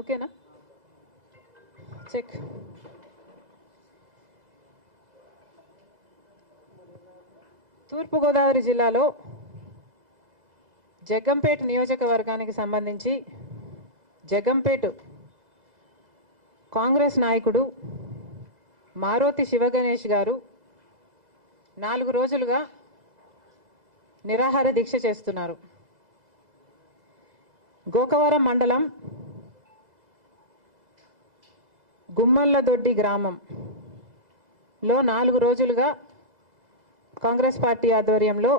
ఓకేనా? చెక్. తూర్పుగోదావరి జిల్లాలో జగ్గంపేట నియోజకవర్గానికి సంబంధించి జగ్గంపేట కాంగ్రెస్ నాయకుడు మారోతి శివగణేష్ గారు 4 రోజులుగా నిరాహార దీక్ష చేస్తున్నారు. గోకవరం మండలం గుమ్మల్లదొడ్డి గ్రామంలో 4 రోజులుగా కాంగ్రెస్ పార్టీ ఆధ్వర్యంలో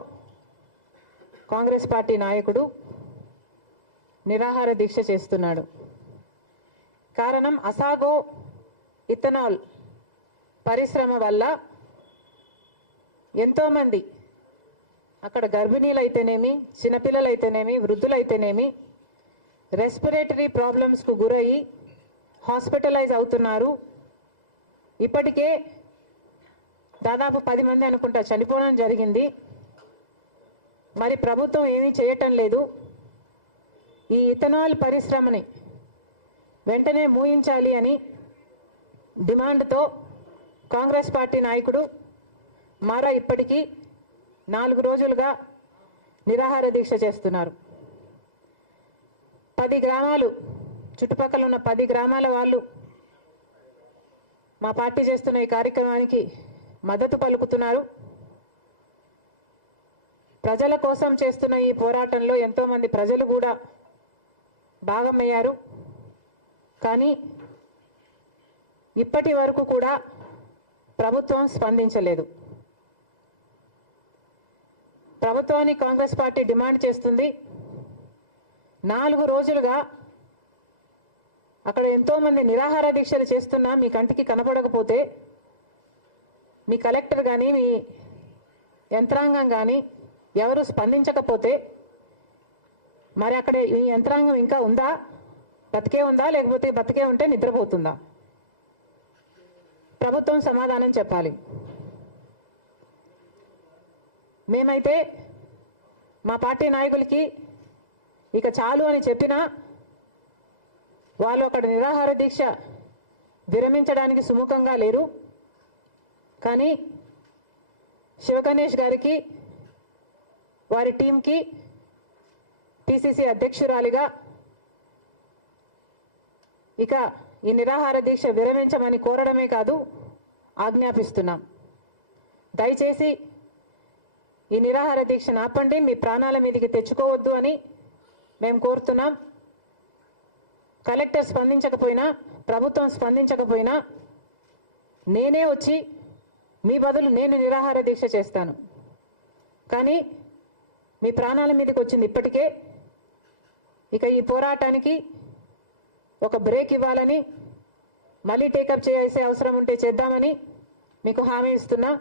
కాంగ్రెస్ పార్టీ నాయకుడు నిరాహార దీక్ష చేస్తున్నాడు. కారణం అసాగో ఇథనాల్ పరిశ్రమ వల్ల ఎంతోమంది అక్కడ గర్భిణీలైతేనేమి, చిన్నపిల్లలైతేనేమి, వృద్ధులైతేనేమి రెస్పిరేటరీ ప్రాబ్లమ్స్కు గురయ్యి హాస్పిటలైజ్ అవుతున్నారు. ఇప్పటికే దాదాపు 10 మంది అనుకుంటా చనిపోవడం జరిగింది. మరి ప్రభుత్వం ఏమీ చేయటం లేదు. ఈ ఇథనాల్ పరిశ్రమని వెంటనే మూయించాలి అని డిమాండ్తో కాంగ్రెస్ పార్టీ నాయకుడు మారా ఇప్పటికీ 4 రోజులుగా నిరాహార దీక్ష చేస్తున్నారు. 10 గ్రామాలు, చుట్టుపక్కల ఉన్న 10 గ్రామాల వాళ్ళు మా పార్టీ చేస్తున్న ఈ కార్యక్రమానికి మద్దతు పలుకుతున్నారు. ప్రజల కోసం చేస్తున్న ఈ పోరాటంలో ఎంతోమంది ప్రజలు కూడా భాగమయ్యారు. కానీ ఇప్పటి వరకు కూడా ప్రభుత్వం స్పందించలేదు. ప్రభుత్వాన్ని కాంగ్రెస్ పార్టీ డిమాండ్ చేస్తుంది. 4 రోజులుగా అక్కడ ఎంతోమంది నిరాహార దీక్షలు చేస్తున్నా మీ కంటికి కనపడకపోతే, మీ కలెక్టర్ కానీ మీ యంత్రాంగం కానీ ఎవరు స్పందించకపోతే, మరి అక్కడ ఈ యంత్రాంగం ఇంకా ఉందా, బతికే ఉందా, లేకపోతే బతికే ఉంటే నిద్రపోతుందా? ప్రభుత్వం సమాధానం చెప్పాలి. మేమైతే మా పార్టీ నాయకులకి ఇక చాలు అని చెప్పినా వాళ్ళు అక్కడ నిరాహార దీక్ష విరమించడానికి సుముఖంగా లేరు. కానీ శివగణేష్ గారికి, వారి టీంకి పిసిసి అధ్యక్షురాలిగా ఇక ఈ నిరాహార దీక్ష విరమించమని కోరడమే కాదు, ఆజ్ఞాపిస్తున్నాం. దయచేసి ఈ నిరాహార దీక్షను ఆపండి, మీ ప్రాణాల మీదకి తెచ్చుకోవద్దు అని మేము కోరుతున్నాం. కలెక్టర్ స్పందించకపోయినా, ప్రభుత్వం స్పందించకపోయినా నేనే వచ్చి మీ బదులు నేను నిరాహార దీక్ష చేస్తాను. కానీ మీ ప్రాణాల మీదకి వచ్చింది ఇప్పటికే. ఇక ఈ పోరాటానికి ఒక బ్రేక్ ఇవ్వాలని, మళ్ళీ టేకప్ చేసే అవసరం ఉంటే చేద్దామని మీకు హామీ ఇస్తున్నా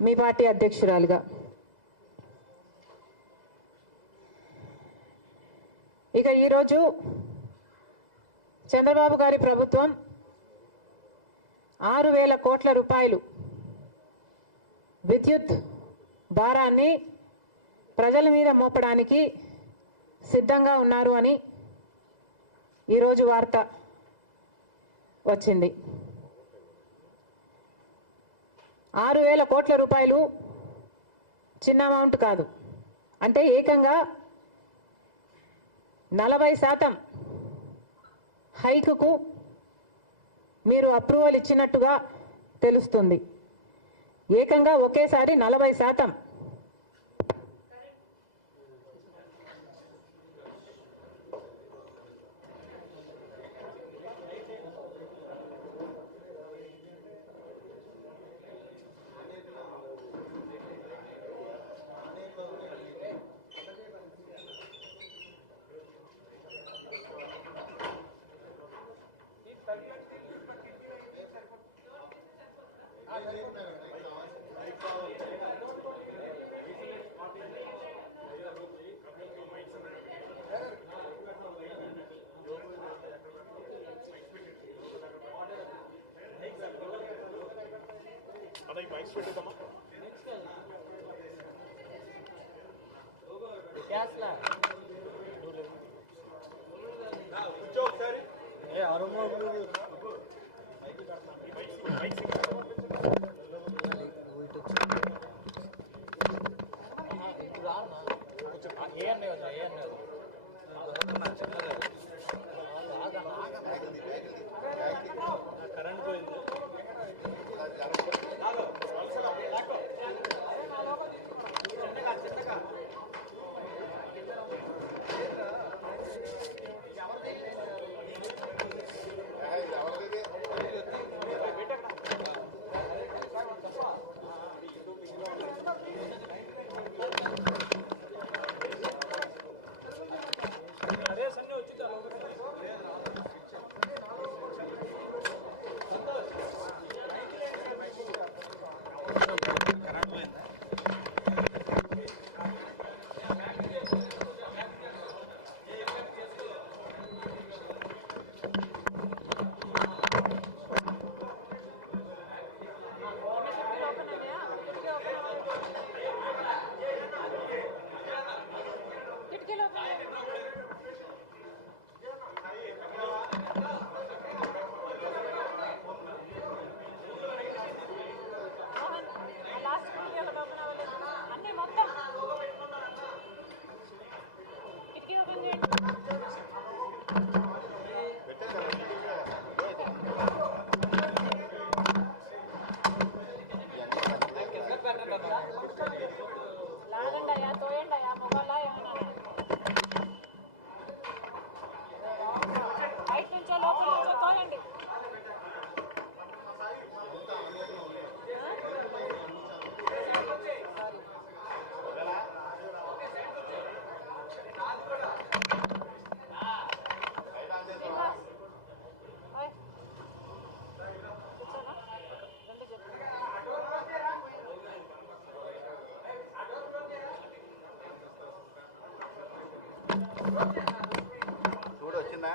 మీ పార్టీ అధ్యక్షురాలుగా. ఇక ఈరోజు చంద్రబాబు గారి ప్రభుత్వం 6,000 కోట్ల రూపాయలు విద్యుత్ భారాన్ని ప్రజల మీద మోపడానికి సిద్ధంగా ఉన్నారు అని ఈరోజు వార్త వచ్చింది. 6,000 కోట్ల రూపాయలు చిన్న అమౌంట్ కాదు. అంటే ఏకంగా 40% హైకుకు మీరు అప్రూవల్ ఇచ్చినట్టుగా తెలుస్తుంది. ఏకంగా ఒకేసారి 40%. Yes, sir. కరెంట్ పోయింది. లాగండియా తోయండియా మొబైల్ ఏమన్నా బయట నుంచో లోపల నుంచో తోయండి. చూడు వచ్చిందా?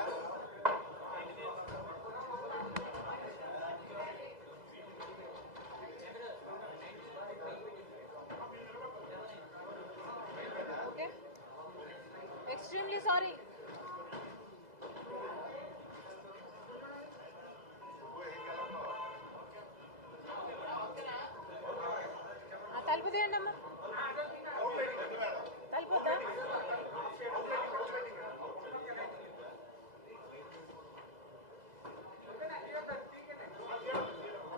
Okay, extremely sorry. తలుపు తీయండి అమ్మా, తలుపు వద్దా?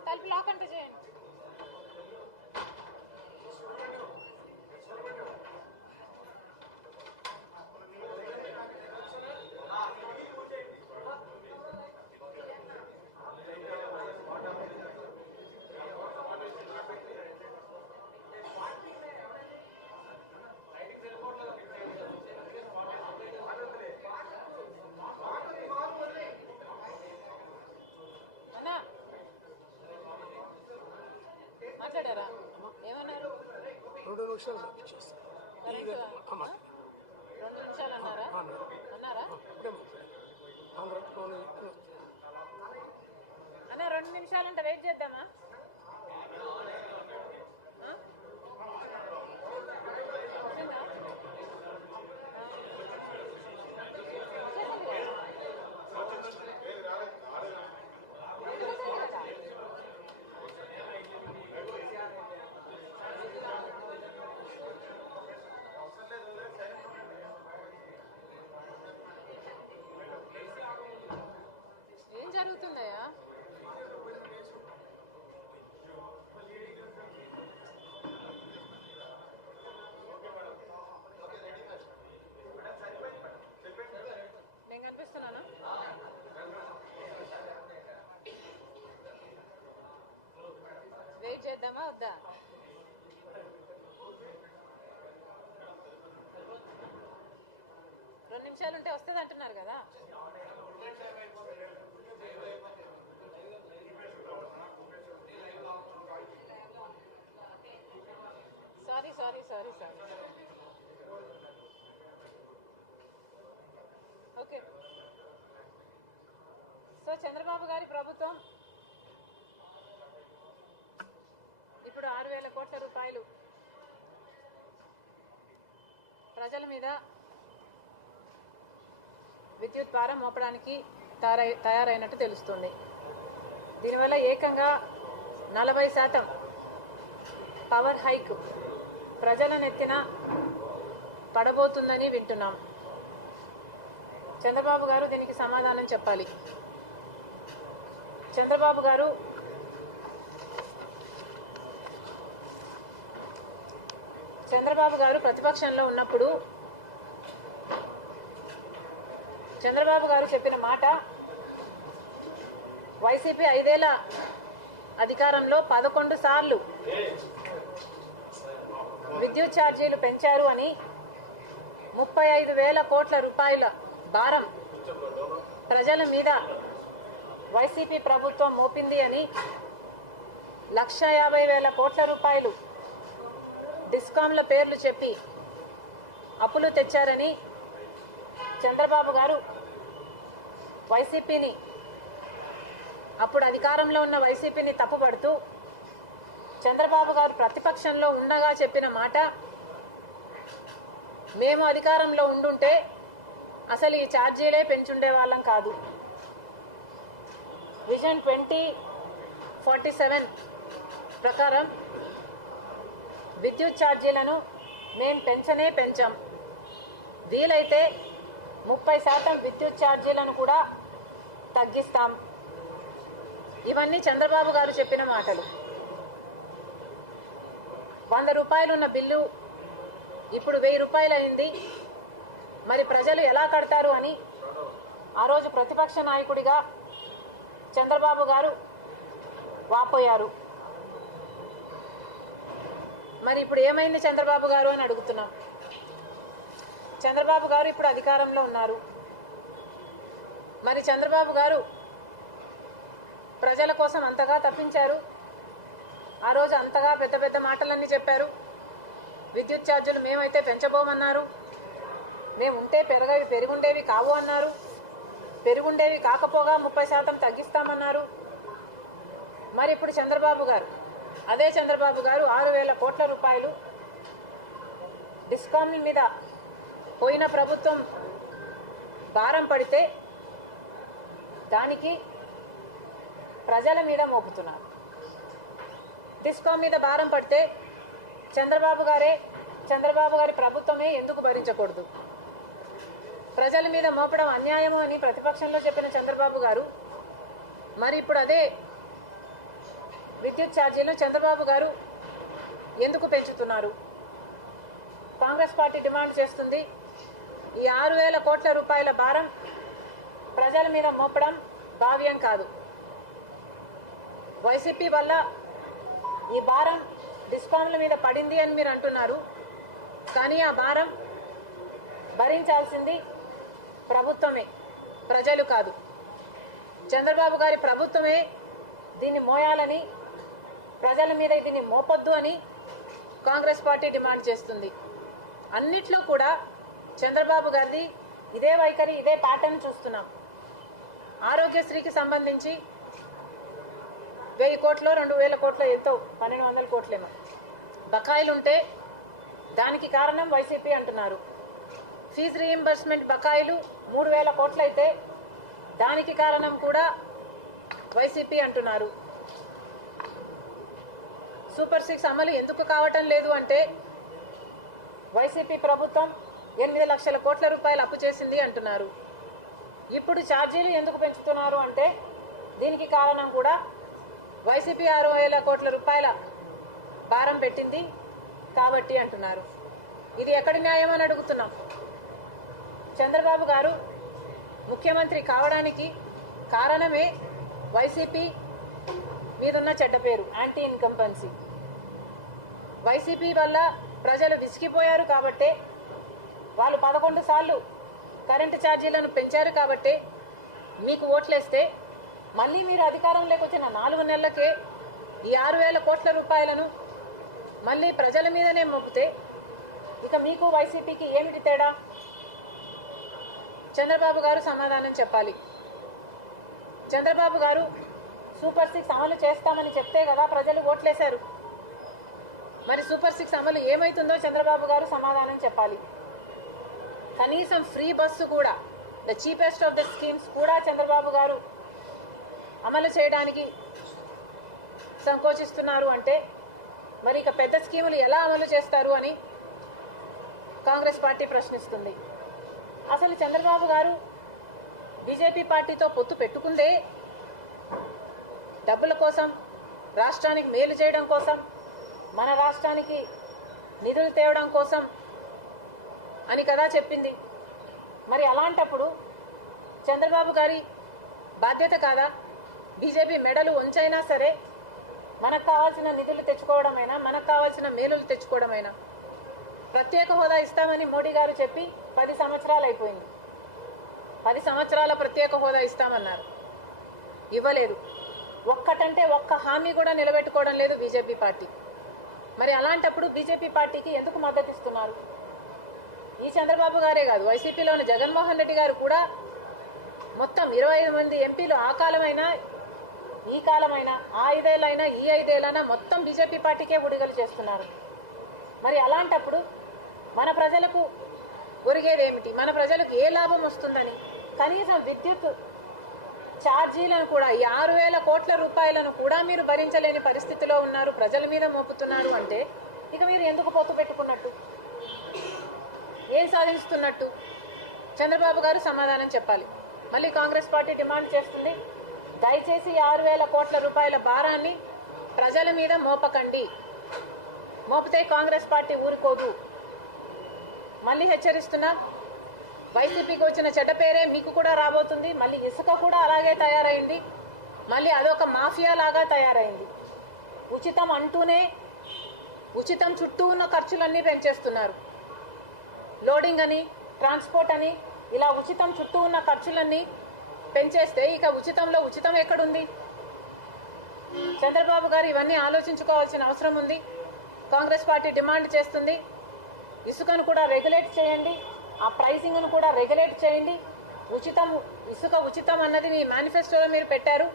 తలుపు లాక్ అంటే చేయండి. అన్నా మాట్లాడారా? ఏమన్నారు? 2 నిమిషాలు ఇచ్చేస్తాను. కరెంటు 2 నిమిషాలు అన్నారా? అన్నారా? అన్నా 2 నిమిషాలు అంటే వెయిట్ చేద్దామా? వచ్చిందా? ఏం జరుగుతుందయ్యా? నేను కనిపిస్తున్నానా? వెయిట్ చేద్దామా వద్దా? రెండు నిమిషాలు ఉంటే వస్తుంది అంటున్నారు కదా. Sorry sorry sorry sorry. Okay, so Chandrababu గారి ప్రభుత్వం ఇప్పుడు 6,000 కోట్ల రూపాయలు ప్రజల మీద విద్యుత్ భారం మోపడానికి తయారైనట్టు తెలుస్తుంది. దీనివల్ల ఏకంగా 40% పవర్ హైక్ ప్రజల నెత్తిన పడబోతుందని వింటున్నాం. చంద్రబాబు గారు దీనికి సమాధానం చెప్పాలి. చంద్రబాబు గారు ప్రతిపక్షంలో ఉన్నప్పుడు చంద్రబాబు గారు చెప్పిన మాట, వైసీపీ 5 ఏళ్ల అధికారంలో 11 సార్లు విద్యుత్ ఛార్జీలు పెంచారు అని, 35,000 కోట్ల రూపాయల భారం ప్రజల మీద వైసీపీ ప్రభుత్వం మోపింది అని, 1,50,000 కోట్ల రూపాయలు డిస్కాంల పేర్లు చెప్పి అప్పులు తెచ్చారని చంద్రబాబు గారు వైసీపీని, అప్పుడు అధికారంలో ఉన్న వైసీపీని తప్పుపడుతూ చంద్రబాబు గారు ప్రతిపక్షంలో ఉండగా చెప్పిన మాట, మేము అధికారంలో ఉండుంటే అసలు ఈ ఛార్జీలే పెంచుండే వాళ్ళం కాదు. విజన్ 2047 ప్రకారం విద్యుత్ ఛార్జీలను మేము పెంచాం. వీలైతే 30% విద్యుత్ ఛార్జీలను కూడా తగ్గిస్తాం. ఇవన్నీ చంద్రబాబు గారు చెప్పిన మాటలు. 100 రూపాయలున్న బిల్లు ఇప్పుడు 1000 రూపాయలు అయింది. మరి ప్రజలు ఎలా కడతారు అని ఆ రోజు ప్రతిపక్ష నాయకుడిగా చంద్రబాబు గారు వాపోయారు. మరి ఇప్పుడు ఏమైంది చంద్రబాబు గారు అని అడుగుతున్నాం. చంద్రబాబు గారు ఇప్పుడు అధికారంలో ఉన్నారు. మరి చంద్రబాబు గారు ప్రజల కోసం అంతగా తప్పించారు. ఆ రోజు అంతగా పెద్ద పెద్ద మాటలన్నీ చెప్పారు. విద్యుత్ ఛార్జీలు మేమైతే పెంచబోమన్నారు. మేము ఉంటే పెరుగుండేవి కావు అన్నారు. పెరుగుండేవి కాకపోగా 30% తగ్గిస్తామన్నారు. మరి ఇప్పుడు అదే చంద్రబాబు గారు 6,000 కోట్ల రూపాయలు డిస్కామ్ల మీద పోయిన ప్రభుత్వం భారం పడితే దానికి ప్రజల మీద మోపుతున్నారు. డిస్కామ్ మీద భారం పడితే చంద్రబాబు గారి ప్రభుత్వమే ఎందుకు భరించకూడదు? ప్రజల మీద మోపడం అన్యాయము అని ప్రతిపక్షంలో చెప్పిన చంద్రబాబు గారు మరి ఇప్పుడు అదే విద్యుత్ ఛార్జీలను చంద్రబాబు గారు ఎందుకు పెంచుతున్నారు? కాంగ్రెస్ పార్టీ డిమాండ్ చేస్తుంది, ఈ 6,000 కోట్ల రూపాయల భారం ప్రజల మీద మోపడం భావ్యం కాదు. వైసీపీ వల్ల ఈ భారం డిస్కామ్ల మీద పడింది అని మీరు అంటున్నారు. కానీ ఆ భారం భరించాల్సింది ప్రభుత్వమే, ప్రజలు కాదు. చంద్రబాబు గారి ప్రభుత్వమే దీన్ని మోయాలని, ప్రజల మీద దీన్ని మోపొద్దు అని కాంగ్రెస్ పార్టీ డిమాండ్ చేస్తుంది. అన్నిట్లో కూడా చంద్రబాబు గారిది ఇదే వైఖరి, ఇదే ప్యాటర్న్ చూస్తున్నాం. ఆరోగ్యశ్రీకి సంబంధించి 1,000 కోట్లు 2,000 కోట్లు ఎంతో 1,200 కోట్లేమో బకాయిలుంటే దానికి కారణం వైసీపీ అంటున్నారు. ఫీజు రీయింబర్స్మెంట్ బకాయిలు 3,000 కోట్లు అయితే దానికి కారణం కూడా వైసీపీ అంటున్నారు. సూపర్ 6 అమలు ఎందుకు కావటం లేదు అంటే వైసీపీ ప్రభుత్వం 8 లక్షల కోట్ల రూపాయలు అప్పు చేసింది అంటున్నారు. ఇప్పుడు ఛార్జీలు ఎందుకు పెంచుతున్నారు అంటే దీనికి కారణం కూడా వైసీపీ 6,000 కోట్ల రూపాయల భారం పెట్టింది కాబట్టి అంటున్నారు. ఇది ఎక్కడి న్యాయం అని అడుగుతున్నాం. చంద్రబాబు గారు ముఖ్యమంత్రి కావడానికి కారణమే వైసీపీ మీదున్న చెడ్డ పేరు, యాంటీ ఇన్కంపెన్సీ. వైసీపీ వల్ల ప్రజలు విసిగిపోయారు కాబట్టే, వాళ్ళు 11 సార్లు కరెంటు ఛార్జీలను పెంచారు కాబట్టే మీకు ఓట్లేస్తే మళ్ళీ మీరు అధికారంలోకి వచ్చిన 4 నెలలకే ఈ 6,000 కోట్ల రూపాయలను మళ్ళీ ప్రజల మీదనే మోపితే ఇక మీకు వైసీపీకి ఏమిటి తేడా? చంద్రబాబు గారు సమాధానం చెప్పాలి. చంద్రబాబు గారు సూపర్ 6 అమలు చేస్తామని చెప్తే కదా ప్రజలు ఓట్లేశారు. మరి సూపర్ 6 అమలు ఏమైతుందో చంద్రబాబు గారు సమాధానం చెప్పాలి. కనీసం ఫ్రీ బస్సు కూడా the cheapest of the schemes కూడా చంద్రబాబు గారు అమలు చేయడానికి సంకోచిస్తున్నారు అంటే మరి ఇక పెద్ద స్కీములు ఎలా అమలు చేస్తారు అని కాంగ్రెస్ పార్టీ ప్రశ్నిస్తుంది. అసలు చంద్రబాబు గారు బీజేపీ పార్టీతో పొత్తు పెట్టుకుందే డబ్బుల కోసం, రాష్ట్రానికి మేలు చేయడం కోసం, మన రాష్ట్రానికి నిధులు తేవడం కోసం అని కదా చెప్పింది. మరి అలాంటప్పుడు చంద్రబాబు గారి బాధ్యత కాదా బీజేపీ మెడలు వంచైనా సరే మనకు కావాల్సిన నిధులు తెచ్చుకోవడమైనా, మనకు కావాల్సిన మేలులు తెచ్చుకోవడమైనా? ప్రత్యేక హోదా ఇస్తామని మోడీ గారు చెప్పి 10 సంవత్సరాలు అయిపోయింది. 10 సంవత్సరాల ప్రత్యేక హోదా ఇస్తామన్నారు, ఇవ్వలేదు. ఒక్కటంటే ఒక్క హామీ కూడా నిలబెట్టుకోవడం లేదు బీజేపీ పార్టీ. మరి అలాంటప్పుడు బీజేపీ పార్టీకి ఎందుకు మద్దతు ఇస్తున్నారు? ఈ చంద్రబాబు గారే కాదు, వైసీపీలోని జగన్మోహన్ రెడ్డి గారు కూడా మొత్తం 25 మంది ఎంపీలు ఆ కాలమైనా ఈ కాలమైనా, ఆ 5 ఏళ్ళైనా ఈ 5 ఏళ్ళైనా మొత్తం బీజేపీ పార్టీకే ఉడిగలు చేస్తున్నారు. మరి అలాంటప్పుడు మన ప్రజలకు ఒరిగేదేమిటి? మన ప్రజలకు ఏ లాభం వస్తుందని? కనీసం విద్యుత్ ఛార్జీలను కూడా, ఈ 6,000 కోట్ల రూపాయలను కూడా మీరు భరించలేని పరిస్థితిలో ఉన్నారు, ప్రజల మీద మోపుతున్నారు అంటే ఇక మీరు ఎందుకు పొత్తు పెట్టుకున్నట్టు? ఏం సాధిస్తున్నట్టు? చంద్రబాబు గారు సమాధానం చెప్పాలి. మళ్ళీ కాంగ్రెస్ పార్టీ డిమాండ్ చేస్తుంది, దయచేసి 6,000 కోట్ల రూపాయల భారాన్ని ప్రజల మీద మోపకండి, మోపితే కాంగ్రెస్ పార్టీ ఊరుకోదు. మళ్ళీ హెచ్చరిస్తున్నా, వైసీపీకి వచ్చిన చెడ్డ పేరే మీకు కూడా రాబోతుంది. మళ్ళీ ఇసుక కూడా అలాగే తయారైంది, మళ్ళీ అదొక మాఫియా లాగా తయారైంది. ఉచితం అంటూనే ఉచితం చుట్టూ ఉన్న ఖర్చులన్నీ పెంచేస్తున్నారు. లోడింగ్ అని, ట్రాన్స్పోర్ట్ అని, ఇలా ఉచితం చుట్టూ ఉన్న ఖర్చులన్నీ పెంచేస్తే ఇక ఉచితంలో ఉచితం ఎక్కడుంది? చంద్రబాబు గారు ఇవన్నీ ఆలోచించుకోవాల్సిన అవసరం ఉంది. కాంగ్రెస్ పార్టీ డిమాండ్ చేస్తుంది, ఇసుకను కూడా రెగ్యులేట్ చేయండి, ఆ ప్రైసింగ్ను కూడా రెగ్యులేట్ చేయండి. ఉచితం, ఇసుక ఉచితం అన్నది మీ మేనిఫెస్టోలో మీరు పెట్టారు.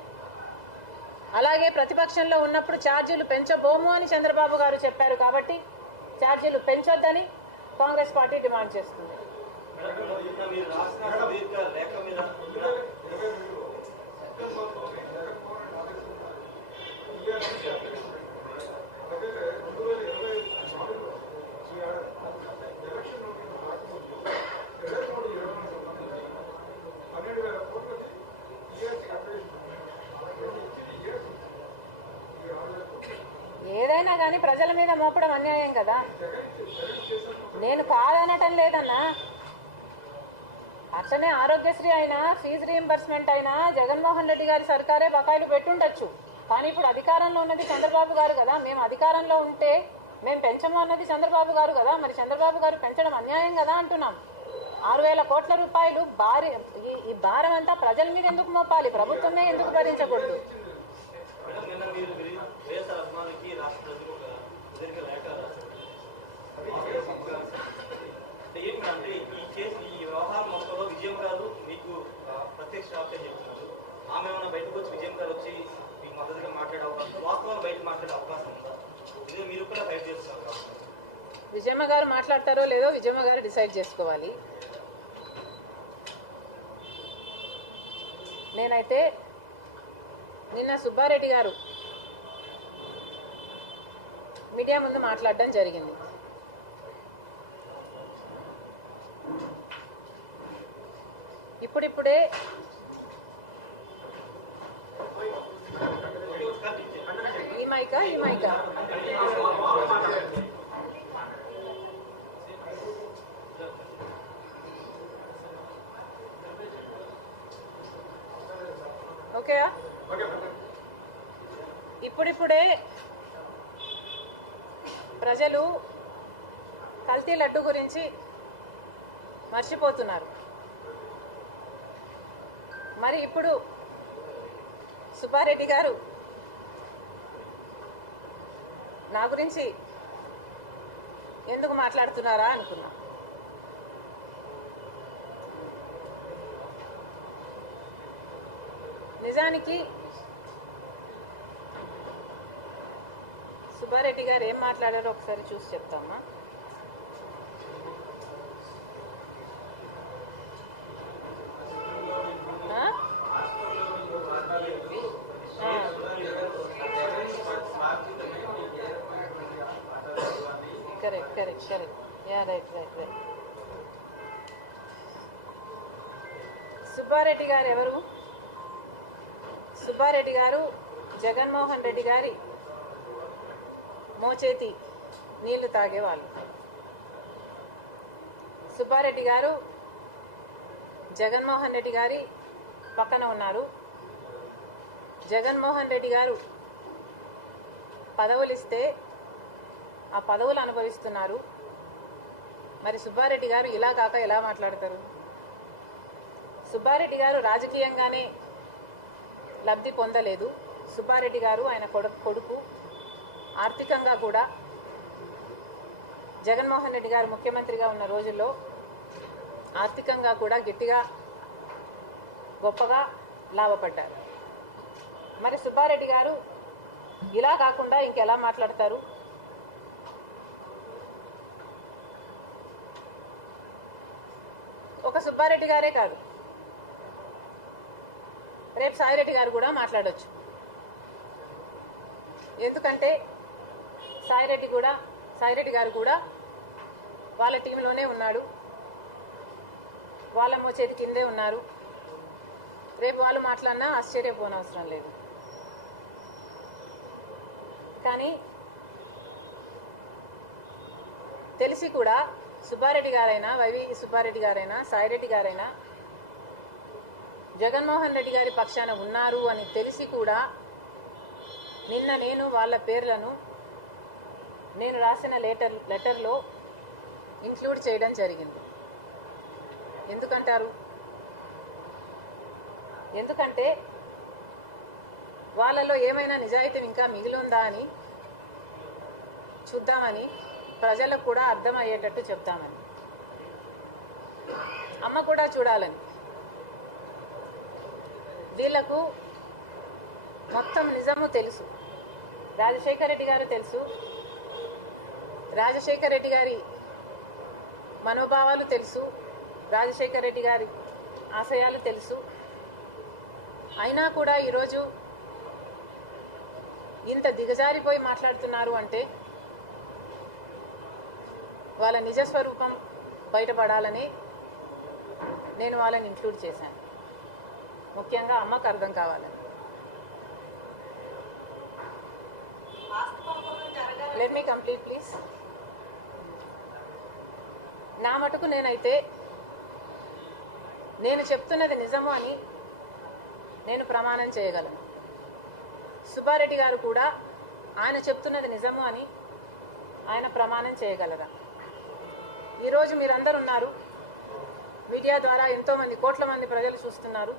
అలాగే ప్రతిపక్షంలో ఉన్నప్పుడు ఛార్జీలు పెంచబోము అని చంద్రబాబు గారు చెప్పారు. కాబట్టి ఛార్జీలు పెంచొద్దని కాంగ్రెస్ పార్టీ డిమాండ్ చేస్తుంది. ఏదైనా కానీ ప్రజల మీద మోపడం అన్యాయం కదా. నేను కాదనటం లేదన్నా. అట్లనే ఆరోగ్యశ్రీ అయినా, ఫీజు రీయింబర్స్మెంట్ అయినా జగన్మోహన్ రెడ్డి గారి సర్కారే బకాయిలు పెట్టుండొచ్చు. కానీ ఇప్పుడు అధికారంలో ఉన్నది చంద్రబాబు గారు కదా. మేము అధికారంలో ఉంటే మేము పెంచము అన్నది చంద్రబాబు గారు కదా. మరి చంద్రబాబు గారు పెంచడం అన్యాయం కదా అంటున్నాం. 6,000 కోట్ల రూపాయలు ఈ భారం అంతా ప్రజల మీద ఎందుకు మోపాలి? ప్రభుత్వమే ఎందుకు భరించకూడదు? విజయమ్మ గారు మాట్లాడతారో లేదో విజయమ్మ గారు డిసైడ్ చేసుకోవాలి. నేనైతే నిన్న సుబ్బారెడ్డి గారు మీడియా ముందు మాట్లాడడం జరిగింది. ఇప్పుడిప్పుడే ఈ మైకా ఓకేయా? ఇప్పుడిప్పుడే ప్రజలు కల్తీ లడ్డు గురించి మర్చిపోతున్నారు. మరి ఇప్పుడు సుబ్బారెడ్డి గారు నా గురించి ఎందుకు మాట్లాడుతున్నారా అనుకున్నా. నిజానికి సుబ్బారెడ్డి గారు ఏం మాట్లాడారో ఒకసారి చూసి చెప్తామా. కరెక్ట్. Yeah right. సుబ్బారెడ్డి గారు ఎవరు? సుబ్బారెడ్డి గారు జగన్మోహన్ రెడ్డి గారి మోచేతి నీళ్లు తాగేవాళ్ళు. సుబ్బారెడ్డి గారు జగన్మోహన్ రెడ్డి గారి పక్కన ఉన్నారు. జగన్మోహన్ రెడ్డి గారు పదవులు ఇస్తే ఆ పదవులు అనుభవిస్తున్నారు. మరి సుబ్బారెడ్డి గారు ఇలా కాక ఎలా మాట్లాడతారు? సుబ్బారెడ్డి గారు రాజకీయంగానే లబ్ధి పొందలేదు. సుబ్బారెడ్డి గారు ఆయన కొడుకు ఆర్థికంగా కూడా జగన్మోహన్ రెడ్డి గారు ముఖ్యమంత్రిగా ఉన్న రోజుల్లో ఆర్థికంగా కూడా గట్టిగా గొప్పగా లాభపడ్డారు. మరి సుబ్బారెడ్డి గారు ఇలా కాకుండా ఇంకెలా మాట్లాడతారు? ఒక సుబ్బారెడ్డి గారే కాదు, రేపు సాయిరెడ్డి గారు కూడా మాట్లాడొచ్చు. ఎందుకంటే సాయిరెడ్డి గారు కూడా వాళ్ళ టీంలోనే ఉన్నాడు, వాళ్ళ మోచేతి కిందే ఉన్నారు. రేపు వాళ్ళు మాట్లాడినా ఆశ్చర్యపోనవసరం లేదు. కానీ తెలిసి కూడా సుబ్బారెడ్డి గారైనా, వైవి సుబ్బారెడ్డి గారైనా, సాయిరెడ్డి గారైనా జగన్మోహన్ రెడ్డి గారి పక్షాన ఉన్నారు అని తెలిసి కూడా నిన్న నేను వాళ్ళ పేర్లను నేను రాసిన లెటర్లో ఇంక్లూడ్ చేయడం జరిగింది. ఎందుకంటారు? ఎందుకంటే వాళ్ళలో ఏమైనా నిజాయితీ ఇంకా మిగిలిందా అని చూద్దామని, ప్రజలకు కూడా అర్థమయ్యేటట్టు చెప్తామని, అమ్మ కూడా చూడాలని. వీళ్లకు మొత్తం నిజము తెలుసు. రాజశేఖర రెడ్డి గారు తెలుసు, రాజశేఖర రెడ్డి గారి మనోభావాలు తెలుసు, రాజశేఖర రెడ్డి గారి ఆశయాలు తెలుసు. అయినా కూడా ఈరోజు ఇంత దిగజారిపోయి మాట్లాడుతున్నారు అంటే వాళ్ళ నిజస్వరూపం బయటపడాలని నేను వాళ్ళని ఇంక్లూడ్ చేశాను. ముఖ్యంగా అమ్మకు అర్థం కావాలని. Let me complete please. నా మటుకు నేనైతే నేను చెప్తున్నది నిజము అని నేను ప్రమాణం చేయగలను. సుబ్బారెడ్డి గారు కూడా ఆయన చెప్తున్నది నిజము అని ఆయన ప్రమాణం చేయగలరా? ఈరోజు మీరందరూ ఉన్నారు, మీడియా ద్వారా ఎంతోమంది కోట్ల మంది ప్రజలు చూస్తున్నారు.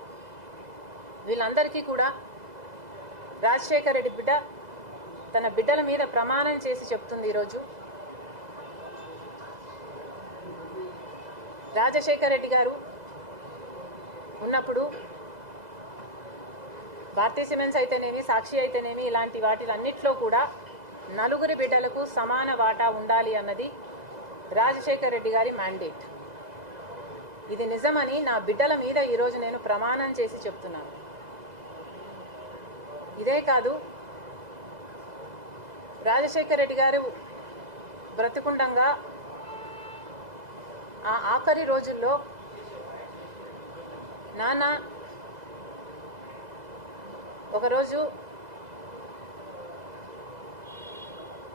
వీళ్ళందరికీ కూడా రాజశేఖర రెడ్డి బిడ్డ తన బిడ్డల మీద ప్రమాణం చేసి చెప్తుంది. ఈరోజు రాజశేఖర రెడ్డి గారు ఉన్నప్పుడు భారతీయ సిమెంట్స్ అయితేనేమి, సాక్షి అయితేనేమి, ఇలాంటి వాటిలన్నిట్లో కూడా నలుగురి బిడ్డలకు సమాన వాటా ఉండాలి అన్నది రాజశేఖర రెడ్డి గారి మ్యాండేట్. ఇది నిజమని నా బిడ్డల మీద ఈరోజు నేను ప్రమాణం చేసి చెప్తున్నాను. ఇదే కాదు, రాజశేఖర రెడ్డి గారు బ్రతికుండంగా ఆ ఆఖరి రోజుల్లో నాన్న ఒకరోజు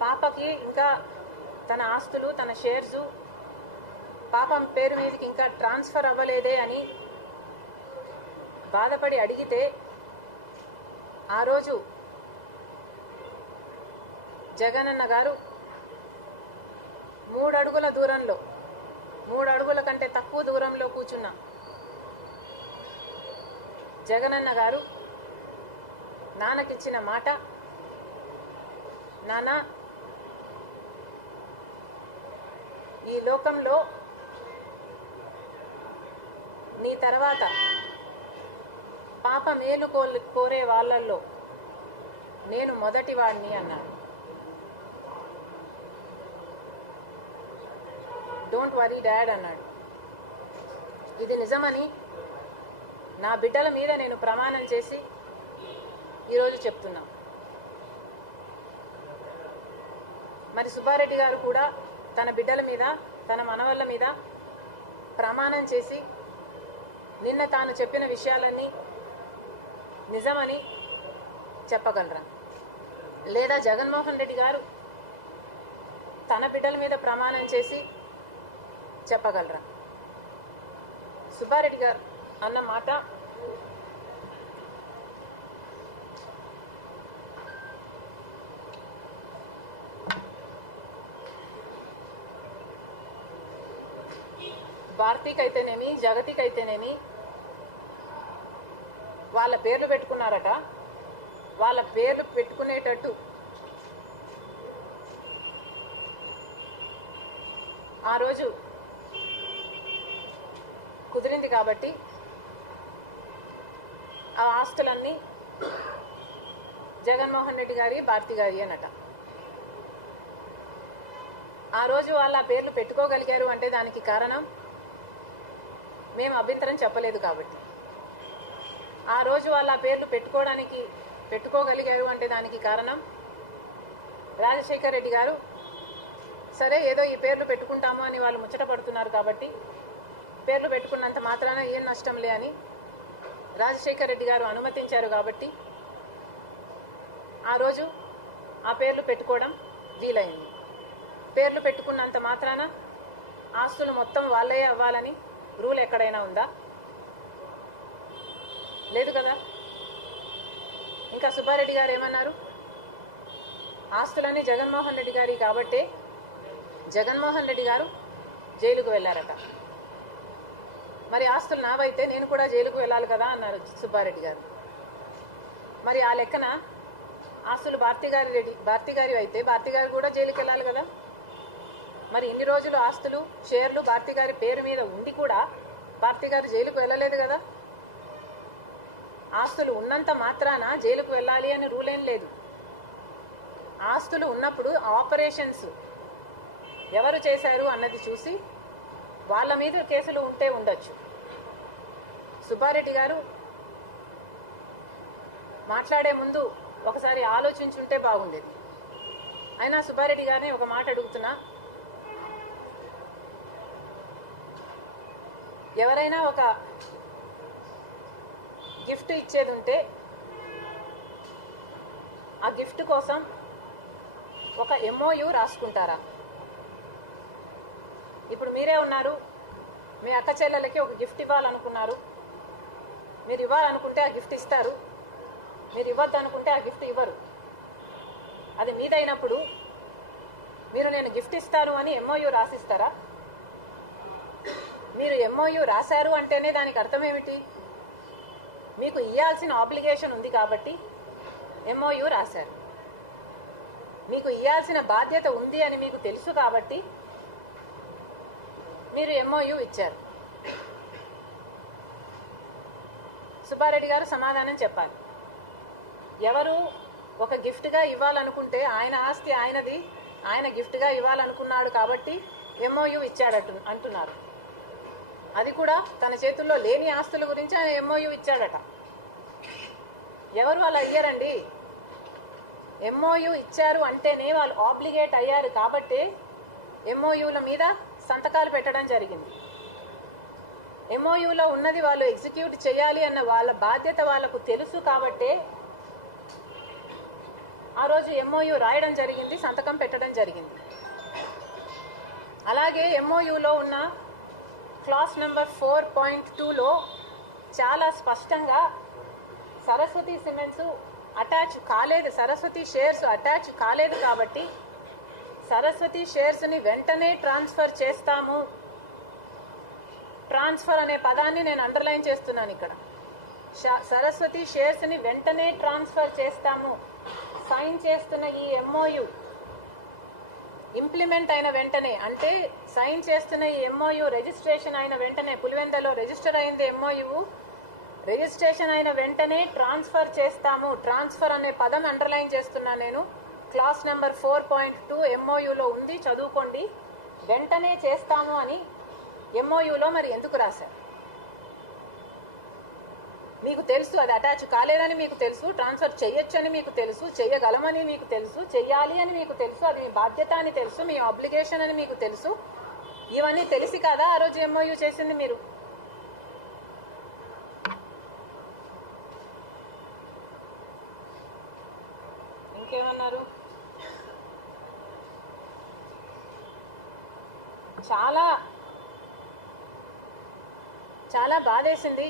పాపకి ఇంకా తన ఆస్తులు, తన షేర్సు పాపం పేరు మీదకి ఇంకా ట్రాన్స్ఫర్ అవ్వలేదే అని బాధపడి అడిగితే ఆ రోజు జగనన్న గారు 3 అడుగుల దూరంలో, 3 అడుగుల కంటే తక్కువ దూరంలో కూర్చున్న జగనన్న గారు నాన్నకిచ్చిన మాట, నాన్న ఈ లోకంలో నీ తర్వాత పాప మేలు కోరే వాళ్ళల్లో నేను మొదటివాడిని అన్నాడు. డోంట్ వరీ డాడ్ అన్నాడు. ఇది నిజమని నా బిడ్డల మీద నేను ప్రమాణం చేసి ఈరోజు చెప్తున్నా. మరి సుబ్బారెడ్డి గారు కూడా తన బిడ్డల మీద, తన మనవళ్ళ మీద ప్రమాణం చేసి నిన్న తాను చెప్పిన విషయాలన్నీ నిజమని చెప్పగలరా? లేదా జగన్మోహన్ రెడ్డి గారు తన బిడ్డల మీద ప్రమాణం చేసి చెప్పగలరా? సుబ్బారెడ్డి గారు అన్న మాట భారతీకైతేనేమి, జగతికైతేనేమి వాళ్ళ పేర్లు పెట్టుకున్నారట. వాళ్ళ పేర్లు పెట్టుకునేటట్టు ఆ రోజు కుదిరింది కాబట్టి ఆ ఆస్తులన్నీ జగన్మోహన్ రెడ్డి గారి, భారతి గారి అనట. ఆ రోజు వాళ్ళ పేర్లు పెట్టుకోగలిగారు అంటే దానికి కారణం మేము అభ్యంతరం చెప్పలేదు కాబట్టి. ఆ రోజు వాళ్ళ పేర్లు పెట్టుకోగలిగారు అంటే దానికి కారణం రాజశేఖర్ రెడ్డి గారు సరే ఏదో ఈ పేర్లు పెట్టుకుంటాము అని వాళ్ళు ముచ్చట పడుతున్నారు కాబట్టి పేర్లు పెట్టుకున్నంత మాత్రాన ఏం నష్టంలే అని రాజశేఖర్ రెడ్డి గారు అనుమతించారు కాబట్టి ఆ రోజు ఆ పేర్లు పెట్టుకోవడం వీలైంది. పేర్లు పెట్టుకున్నంత మాత్రాన ఆస్తులు మొత్తం వాళ్ళే అవ్వాలని రూల్ ఎక్కడైనా ఉందా? లేదు కదా. ఇంకా సుబ్బారెడ్డి గారు ఏమన్నారు? ఆస్తులన్నీ జగన్మోహన్ రెడ్డి గారి కాబట్టే జగన్మోహన్ రెడ్డి గారు జైలుకు వెళ్ళారట. మరి ఆస్తులు నావైతే నేను కూడా జైలుకు వెళ్ళాలి కదా అన్నారు సుబ్బారెడ్డి గారు. మరి ఆ లెక్కన ఆస్తులు భారతి గారి అయితే భారతి గారు కూడా జైలుకి వెళ్ళాలి కదా. మరి ఇన్ని రోజులు ఆస్తులు, షేర్లు భారతి గారి పేరు మీద ఉండి కూడా భారతి గారు జైలుకు వెళ్ళలేదు కదా. ఆస్తులు ఉన్నంత మాత్రాన జైలుకు వెళ్ళాలి అని రూల్ ఏం లేదు. ఆస్తులు ఉన్నప్పుడు ఆపరేషన్స్ ఎవరు చేశారు అన్నది చూసి వాళ్ళ మీద కేసులు ఉంటే ఉండొచ్చు. సుబ్బారెడ్డి గారు మాట్లాడే ముందు ఒకసారి ఆలోచించుంటే బాగుండేది. అయినా సుబ్బారెడ్డి గారిని ఒక మాట అడుగుతున్నా, ఎవరైనా ఒక గిఫ్ట్ ఇచ్చేది ఉంటే ఆ గిఫ్ట్ కోసం ఒక MOU రాసుకుంటారా? ఇప్పుడు మీరే ఉన్నారు, మీ అక్క చెల్లెలకి ఒక గిఫ్ట్ ఇవ్వాలనుకున్నారు. మీరు ఇవ్వాలనుకుంటే ఆ గిఫ్ట్ ఇస్తారు, మీరు ఇవ్వద్దు అనుకుంటే ఆ గిఫ్ట్ ఇవ్వరు. అది మీదైనప్పుడు మీరు నేను గిఫ్ట్ ఇస్తాను అని MOU రాసిస్తారా? మీరు MOU రాశారు అంటేనే దానికి అర్థం ఏమిటి? మీకు ఇవ్వాల్సిన ఆబ్లిగేషన్ ఉంది కాబట్టి MOU రాశారు. మీకు ఇవ్వాల్సిన బాధ్యత ఉంది అని మీకు తెలుసు కాబట్టి మీరు MOU ఇచ్చారు. సుబ్బారెడ్డి గారు సమాధానం చెప్పాలి. ఎవరు ఒక గిఫ్ట్గా ఇవ్వాలనుకుంటే ఆయన ఆస్తి ఆయనది, ఆయన గిఫ్ట్గా ఇవ్వాలనుకున్నాడు కాబట్టి MOU ఇచ్చాడట అంటున్నారు. అది కూడా తన చేతుల్లో లేని ఆస్తుల గురించి ఆయన MOU ఇచ్చాడట. ఎవరు అలా ఇయ్యారండి? MOU ఇచ్చారు అంటేనే వాళ్ళు ఆబ్లిగేట్ అయ్యారు కాబట్టే MOUల మీద సంతకాలు పెట్టడం జరిగింది. MOUలో ఉన్నది వాళ్ళు ఎగ్జిక్యూట్ చేయాలి అన్న వాళ్ళ బాధ్యత వాళ్ళకు తెలుసు కాబట్టే ఆ రోజు MOU రాయడం జరిగింది, సంతకం పెట్టడం జరిగింది. అలాగే MOUలో ఉన్న క్లాస్ నెంబర్ 4.2లో చాలా స్పష్టంగా సరస్వతి సిమెంట్స్ అటాచ్ కాలేదు, సరస్వతి షేర్స్ అటాచ్ కాలేదు కాబట్టి సరస్వతి షేర్స్ని వెంటనే ట్రాన్స్ఫర్ చేస్తాము. ట్రాన్స్ఫర్ అనే పదాన్ని నేను అండర్లైన్ చేస్తున్నాను ఇక్కడ. సరస్వతి షేర్స్ని వెంటనే ట్రాన్స్ఫర్ చేస్తాము. సైన్ చేస్తున్న ఈ MOU ఇంప్లిమెంట్ అయిన వెంటనే, అంటే సైన్ చేస్తున్న ఈ MOU రిజిస్ట్రేషన్ అయిన వెంటనే, పులివెందలో రిజిస్టర్ అయింది MOU, రిజిస్ట్రేషన్ అయిన వెంటనే ట్రాన్స్ఫర్ చేస్తాము. ట్రాన్స్ఫర్ అనే పదం అండర్లైన్ చేస్తున్నాను నేను. క్లాస్ నెంబర్ 4.2 MOUలో ఉంది, చదువుకోండి. వెంటనే చేస్తాము అని MOUలో మరి ఎందుకు రాశారు? మీకు తెలుసు అది అటాచ్ కాలేదని మీకు తెలుసు, ట్రాన్స్ఫర్ చేయొచ్చని మీకు తెలుసు, చేయగలమని మీకు తెలుసు, చెయ్యాలి అని మీకు తెలుసు, అది మీ బాధ్యత అని తెలుసు, మీ ఆబ్లిగేషన్ అని మీకు తెలుసు. ఇవన్నీ తెలిసి కాదా ఆ రోజు ఎంఓయూ చేసింది మీరు? ఇంకేమన్నారు? చాలా చాలా బాధేసింది.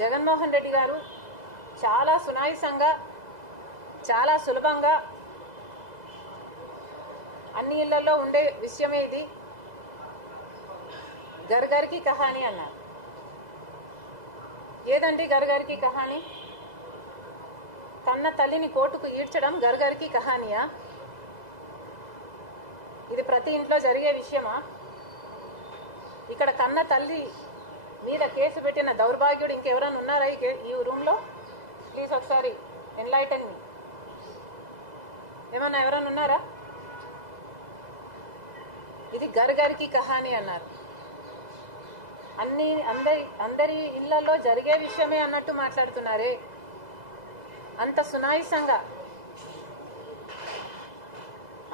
జగన్మోహన్ రెడ్డి గారు చాలా సునాయాసంగా, చాలా సులభంగా అన్ని ఇళ్లలో ఉండే విషయమే ఇది. గర్గర్కి కహాని అన్నారు. ఏదండి గర్గర్కి కహాని? కన్న తల్లిని కోర్టుకు ఈడ్చడం గర్గర్కి కహానియా? ఇది ప్రతి ఇంట్లో జరిగే విషయమా? ఇక్కడ కన్న తల్లి మీద కేసు పెట్టిన దౌర్భాగ్యుడు ఇంకెవరైనా ఉన్నారా ఈ రూమ్లో? ప్లీజ్ ఒకసారి ఎన్లైటన్ మీ. ఏమన్నా ఎవరైనా ఉన్నారా? ఇది గర్గర్కి కహాని అన్నారు. అందరి ఇళ్లలో జరిగే విషయమే అన్నట్టు మాట్లాడుతున్నారే. అంత సునాయాసంగా,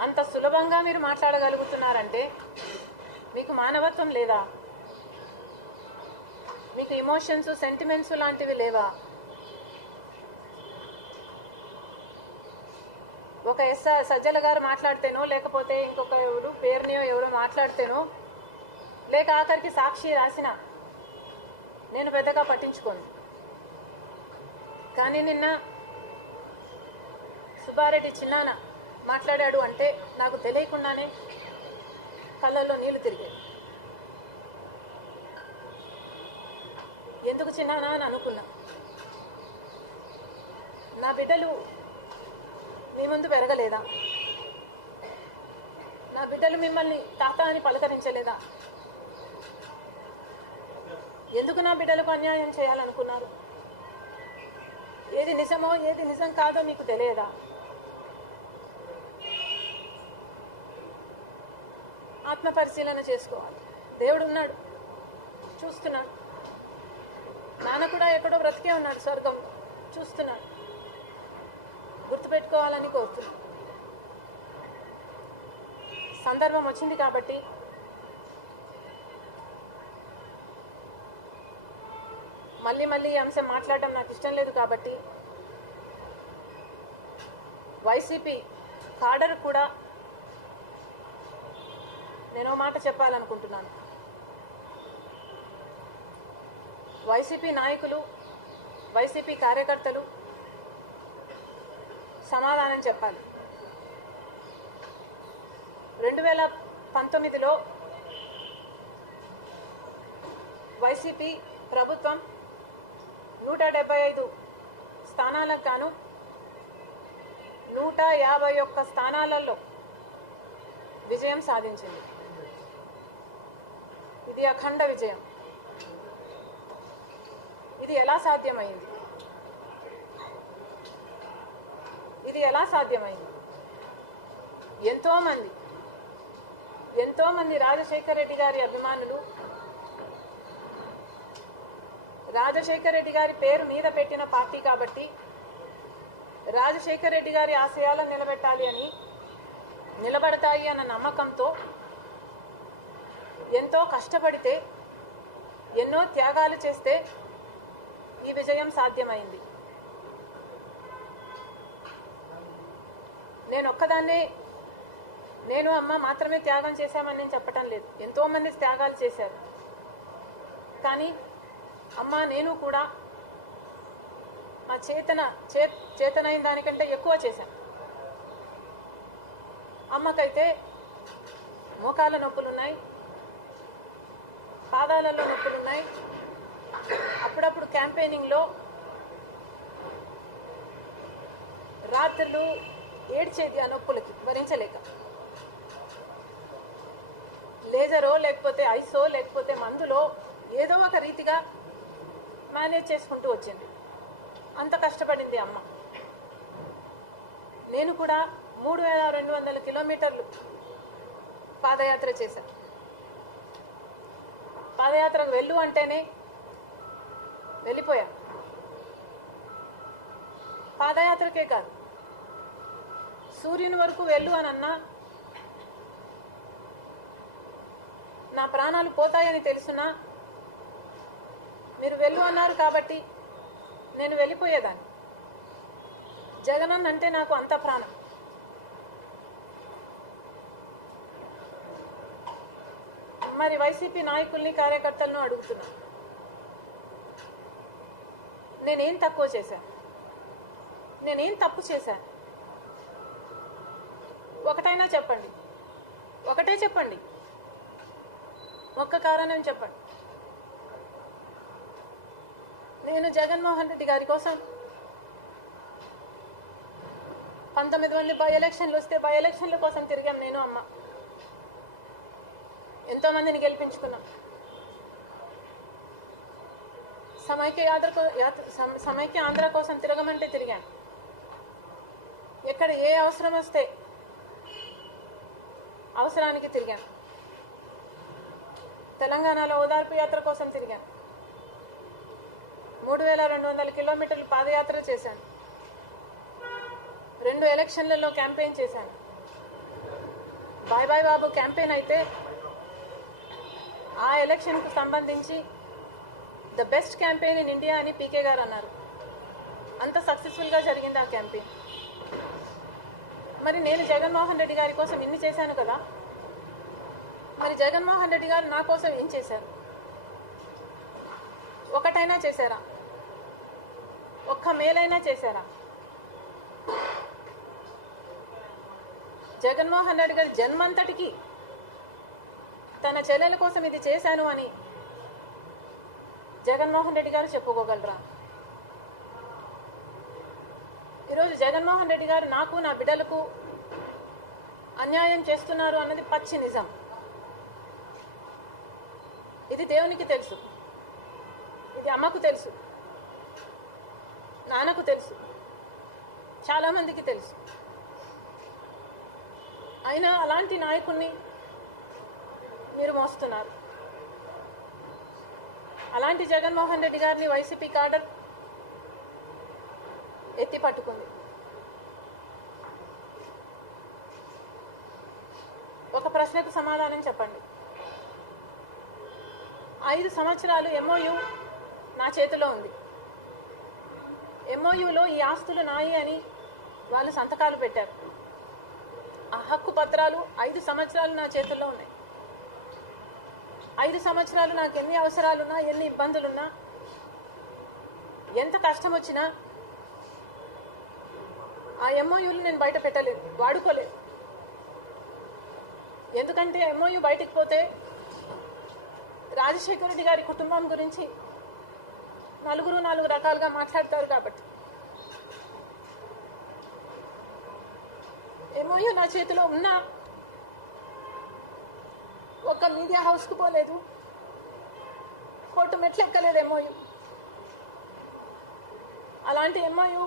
అంత సులభంగా మీరు మాట్లాడగలుగుతున్నారంటే మీకు మానవత్వం లేదా? మీకు ఇమోషన్స్, సెంటిమెంట్స్ లాంటివి లేవా? ఒక సజ్జల గారు మాట్లాడితేనో, లేకపోతే ఇంకొక ఎవరు పేరునియో ఎవరో మాట్లాడితేనో, లేక ఆఖరికి సాక్షి రాసిన నేను పెద్దగా పట్టించుకోను. కానీ నిన్న సుబ్బారెడ్డి చిన్నాన మాట్లాడాడు అంటే నాకు తెలియకుండానే కళ్ళల్లో నీళ్లు తిరిగాయి. ఎందుకు చిన్నానా అని అనుకున్నా. నా బిడ్డలు మీ ముందు పెరగలేదా? నా బిడ్డలు మిమ్మల్ని తాత అని పలకరించలేదా? ఎందుకు నా బిడ్డలకు అన్యాయం చేయాలనుకున్నారు? ఏది నిజమో ఏది నిజం కాదో మీకు తెలియదా? ఆత్మ పరిశీలన చేసుకోవాలి. దేవుడు ఉన్నాడు, చూస్తున్నాడు. నాన్న కూడా ఎక్కడో బ్రతికే ఉన్నాడు స్వర్గంలో, చూస్తున్నాడు. గుర్తుపెట్టుకోవాలని కోరుతున్నాను. సందర్భం వచ్చింది కాబట్టి మళ్ళీ ఈ అంశం మాట్లాడటం నాకు ఇష్టం లేదు కాబట్టి వైసీపీ కాడర్ కూడా నేను మాట చెప్పాలనుకుంటున్నాను. వైసీపీ నాయకులు, వైసీపీ కార్యకర్తలు సమాధానం చెప్పాలి. 2019లో వైసీపీ ప్రభుత్వం 175 స్థానాలకు గాను 151 స్థానాలలో విజయం సాధించింది. ఇది అఖండ విజయం. ఇది ఎలా సాధ్యమైంది? ఎంతోమంది రాజశేఖర రెడ్డి గారి అభిమానులు, రాజశేఖర రెడ్డి గారి పేరు మీద పెట్టిన పార్టీ కాబట్టి రాజశేఖర రెడ్డి గారి ఆశయాలను నిలబడతాయి అన్న నమ్మకంతో ఎంతో కష్టపడితే, ఎన్నో త్యాగాలు చేస్తే ఈ విజయం సాధ్యమైంది. నేను అమ్మ మాత్రమే త్యాగం చేశామని నేను చెప్పటం లేదు. ఎంతోమంది త్యాగాలు చేశారు. కానీ అమ్మ నేను కూడా మా చేతనైన దానికంటే ఎక్కువ చేశాను. అమ్మకైతే మోకాళ్ళ నొప్పులున్నాయి, పాదాలలో నొప్పులున్నాయి. అప్పుడప్పుడు క్యాంపెయినింగ్లో రాత్రులు ఏడ్చేది ఆ నొప్పులకి భరించలేక. లేజరో లేకపోతే ఐసో లేకపోతే మందులో ఏదో ఒక రీతిగా మేనేజ్ చేసుకుంటూ వచ్చింది. అంత కష్టపడింది అమ్మ. నేను కూడా 3200 కిలోమీటర్లు పాదయాత్ర చేశాను. పాదయాత్రకు వెళ్ళు అంటేనే వెళ్ళిపోయా. పాదయాత్రకే కాదు, సూర్యుని వరకు వెళ్ళు అని అన్నా నా ప్రాణాలు పోతాయని తెలుసున్నా మీరు వెళ్ళు అన్నారు కాబట్టి నేను వెళ్ళిపోయేదాన్ని. జగనన్న అంటే నాకు అంత ప్రాణం. మరి వైసీపీ నాయకుల్ని కార్యకర్తలను అడుగుతున్నా, నేనేం తక్కువ చేశాను? నేనేం తప్పు చేశాను? ఒకటైనా చెప్పండి, ఒకటే చెప్పండి, ఒక్క కారణం చెప్పండి. నేను జగన్మోహన్ రెడ్డి గారి కోసం 19 మంది బై ఎలక్షన్లు వస్తే బై ఎలక్షన్ల కోసం తిరిగాం. నేను అమ్మ ఎంతో మందిని గెలిపించుకున్నాం. సమైక్య ఆంధ్ర కోసం తిరగమంటే తిరిగాను. ఎక్కడ ఏ అవసరం వస్తే అవసరానికి తిరిగాను. తెలంగాణలో ఓదార్పు యాత్ర కోసం తిరిగాను. 3200 కిలోమీటర్లు పాదయాత్ర చేశాను. 2 ఎలక్షన్లలో క్యాంపెయిన్ చేశాను. బాయ్ బాయ్ బాబు క్యాంపెయిన్ అయితే ఆ ఎలక్షన్కు సంబంధించి the best campaign in India అని పీకే గారు అన్నారు. అంత సక్సెస్ఫుల్గా జరిగింది ఆ క్యాంపెయిన్. మరి నేను జగన్మోహన్ రెడ్డి గారి కోసం ఇన్ని చేశాను కదా, మరి జగన్మోహన్ రెడ్డి గారు నా కోసం ఏం చేశారు? ఒకటైనా చేశారా? ఒక్క మేలైనా చేశారా? జగన్మోహన్ రెడ్డి గారి జన్మంతటికి తన చెల్లెల కోసం ఇది చేశాను అని జగన్మోహన్ రెడ్డి గారు చెప్పుకోగలరా? ఈరోజు జగన్మోహన్ రెడ్డి గారు నాకు నా బిడ్డలకు అన్యాయం చేస్తున్నారు అన్నది పచ్చి నిజం. ఇది దేవునికి తెలుసు, ఇది అమ్మకు తెలుసు, నాన్నకు తెలుసు, చాలా మందికి తెలుసు. అయినా అలాంటి నాయకుడిని మీరు మోస్తున్నారు. అలాంటి జగన్మోహన్ రెడ్డి గారిని వైసీపీ కాడర్ ఎత్తి పట్టుకుంది. ఒక ప్రశ్నకు సమాధానం చెప్పండి. 5 సంవత్సరాలు ఎంఓయు నా చేతిలో ఉంది. ఎంఓయులో ఈ ఆస్తులు నాయి అని వాళ్ళు సంతకాలు పెట్టారు. ఆ హక్కు పత్రాలు 5 సంవత్సరాలు నా చేతుల్లో ఉన్నాయి. 5 సంవత్సరాలు నాకు ఎన్ని అవసరాలున్నా, ఎన్ని ఇబ్బందులున్నా, ఎంత కష్టం వచ్చినా ఆ ఎంఓయూలు నేను బయట పెట్టలేదు, వాడుకోలేదు. ఎందుకంటే ఎంఓయూ బయటికి పోతే రాజశేఖర రెడ్డి గారి కుటుంబం గురించి నలుగురు 4 రకాలుగా మాట్లాడతారు. కాబట్టి ఎంఓయూ నా చేతిలో ఉన్నా ఒక్క మీడియా హౌస్కు పోలేదు, కోర్టు మెట్లు ఎక్కలేదు ఎంఓయూ. అలాంటి ఎంఓయూ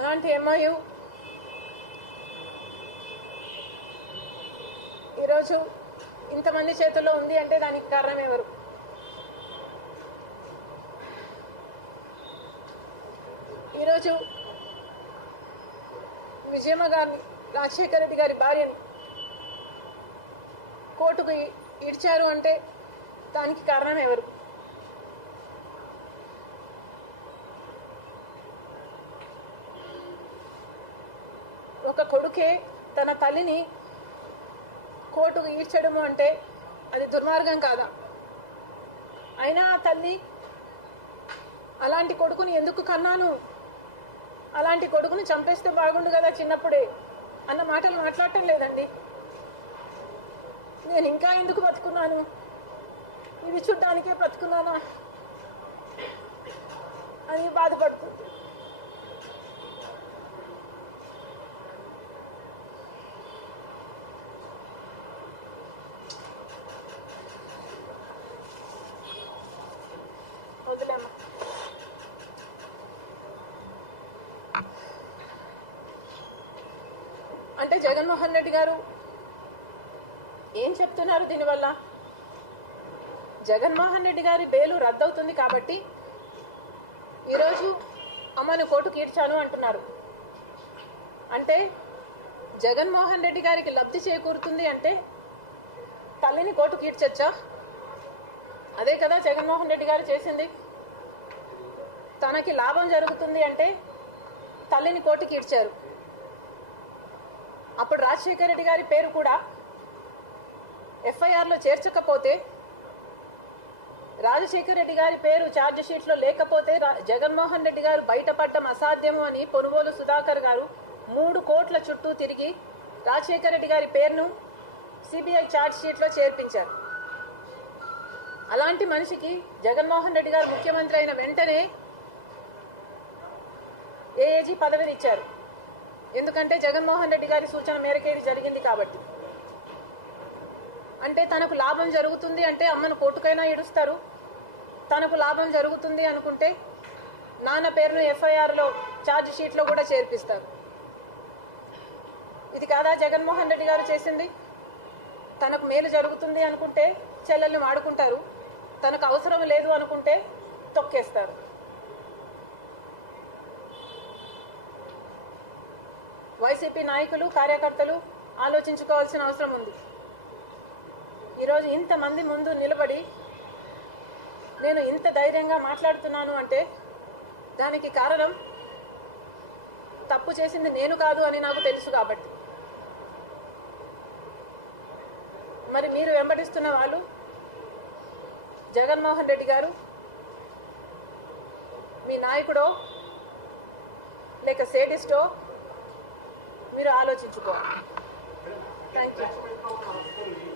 అలాంటి ఎంఓయూ ఈరోజు ఇంతమంది చేతుల్లో ఉంది అంటే దానికి కారణం ఎవరు? ఈరోజు విజయమ్మ గారిని, రాజశేఖర రెడ్డి గారి భార్యని కోర్టుకు ఇడ్చారు అంటే దానికి కారణం ఎవరు? ఒక కొడుకే తన తల్లిని కోర్టుకు ఈడ్చడము అంటే అది దుర్మార్గం కాదా? అయినా ఆ తల్లి అలాంటి కొడుకుని ఎందుకు కన్నాను, అలాంటి కొడుకుని చంపేస్తే బాగుండు కదా చిన్నప్పుడే అన్న మాటలు మాట్లాడటం లేదండి. నేను ఇంకా ఎందుకు బతుకున్నాను, ఇది చూడ్డానికే బ్రతుకున్నానా అని బాధపడుతుంది. వదిలేమ్మా. అంటే జగన్మోహన్ రెడ్డి గారు ఏం చెప్తున్నారు దీనివల్ల? జగన్మోహన్ రెడ్డి గారి బెయిలు రద్దవుతుంది కాబట్టి ఈరోజు అమ్మను కోర్టుకు ఈడ్చాను అంటున్నారు. అంటే జగన్మోహన్ రెడ్డి గారికి లబ్ధి చేకూరుతుంది అంటే తల్లిని కోర్టుకు ఈడ్చొచ్చా? అదే కదా జగన్మోహన్ రెడ్డి గారు చేసింది. తనకి లాభం జరుగుతుంది అంటే తల్లిని కోర్టుకు ఈడ్చారు. అప్పుడు రాజశేఖర రెడ్డి గారి పేరు కూడా ఎఫ్ఐఆర్లో చేర్చకపోతే, రాజశేఖర రెడ్డి గారి పేరు ఛార్జ్ షీట్లో లేకపోతే జగన్మోహన్ రెడ్డి గారు బయటపడటం అసాధ్యము అని పొనుగోలు సుధాకర్ గారు 3 కోట్ల చుట్టూ తిరిగి రాజశేఖర రెడ్డి గారి పేరును సిబిఐ ఛార్జ్ షీట్లో చేర్పించారు. అలాంటి మనిషికి జగన్మోహన్ రెడ్డి గారు ముఖ్యమంత్రి అయిన వెంటనే ఏఏజీ పదవిని ఇచ్చారు. ఎందుకంటే జగన్మోహన్ రెడ్డి గారి సూచన మేరకే ఇది జరిగింది కాబట్టి. అంటే తనకు లాభం జరుగుతుంది అంటే అమ్మను కోర్టుకైనా ఈడుస్తారు. తనకు లాభం జరుగుతుంది అనుకుంటే నాన్న పేరును ఎఫ్ఐఆర్లో ఛార్జ్ షీట్లో కూడా చేర్పిస్తారు. ఇది కాదా జగన్మోహన్ రెడ్డి గారు చేసింది? తనకు మేలు జరుగుతుంది అనుకుంటే చెల్లెల్ని వాడుకుంటారు, తనకు అవసరం లేదు అనుకుంటే తొక్కేస్తారు. వైసీపీ నాయకులు, కార్యకర్తలు ఆలోచించుకోవాల్సిన అవసరం ఉంది. ఈరోజు ఇంతమంది ముందు నిలబడి నేను ఇంత ధైర్యంగా మాట్లాడుతున్నాను అంటే దానికి కారణం తప్పు చేసింది నేను కాదు అని నాకు తెలుసు కాబట్టి. మరి మీరు వెంబడిస్తున్న వాళ్ళు జగన్మోహన్ రెడ్డి గారు మీ నాయకుడో లేక సేడిస్టో మీరు ఆలోచించుకోవాలి. Thank you.